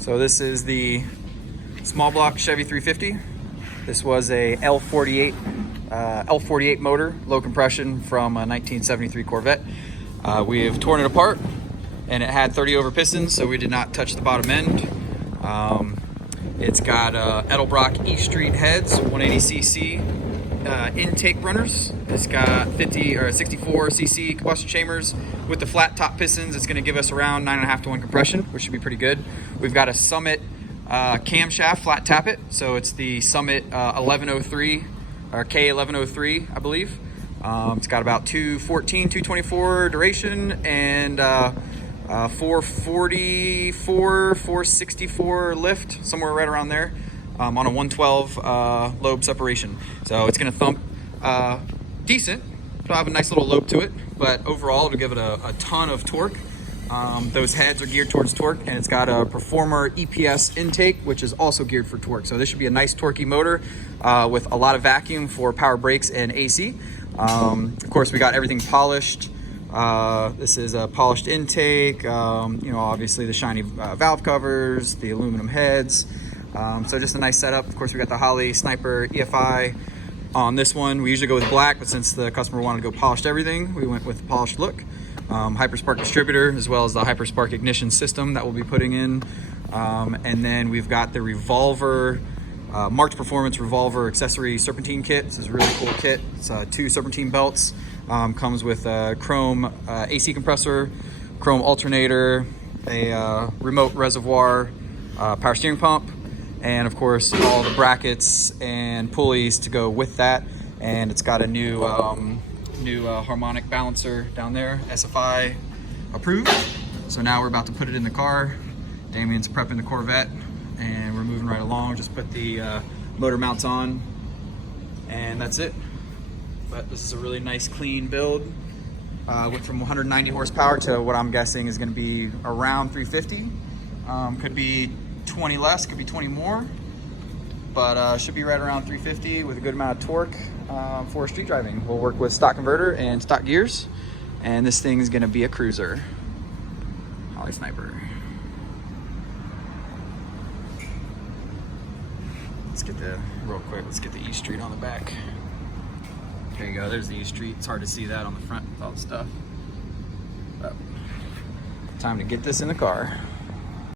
So this is the small block Chevy 350. This was a L48 motor, low compression from a 1973 Corvette. We have torn it apart, and it had 30 over pistons, so we did not touch the bottom end. It's got Edelbrock E Street heads, 180cc intake runners. It's got 50 or 64cc combustion chambers with the flat top pistons. It's going to give us around 9.5 to 1 compression, which should be pretty good. We've got a Summit camshaft flat tappet, so it's the Summit 1103 or K1103, I believe. It's got about 214, 224 duration and 444, 464 lift, somewhere right around there, on a 112 lobe separation. So it's going to thump decent. It'll have a nice little lobe to it, but overall it'll give it a ton of torque. Those heads are geared towards torque, and it's got a Performer EPS intake, which is also geared for torque. So this should be a nice torquey motor with a lot of vacuum for power brakes and AC. Of course, we got everything polished. This is a polished intake, obviously the shiny valve covers, the aluminum heads. So just a nice setup. Of course, we got the Holley Sniper EFI on this one. We usually go with black, but since the customer wanted to go polished everything, we went with the polished look. Hyperspark distributor, as well as the Hyperspark ignition system that we'll be putting in. And then we've got the Revolver, March Performance Revolver accessory serpentine kit. This is a really cool kit. It's 2 serpentine belts. Comes with a chrome AC compressor, chrome alternator, a remote reservoir, power steering pump, and of course all the brackets and pulleys to go with that. And it's got a new harmonic balancer down there, SFI approved. So now we're about to put it in the car. Damien's prepping the Corvette, and we're moving right along. Just put the motor mounts on, and that's it. But this is a really nice clean build. Went from 190 horsepower to what I'm guessing is going to be around 350. Could be 20 less, could be 20 more, but should be right around 350 with a good amount of torque for street driving. We'll work with stock converter and stock gears, and this thing is going to be a cruiser. Holley Sniper. Let's get the E Street on the back. There you go, there's the E Street. It's hard to see that on the front with all the stuff. But time to get this in the car.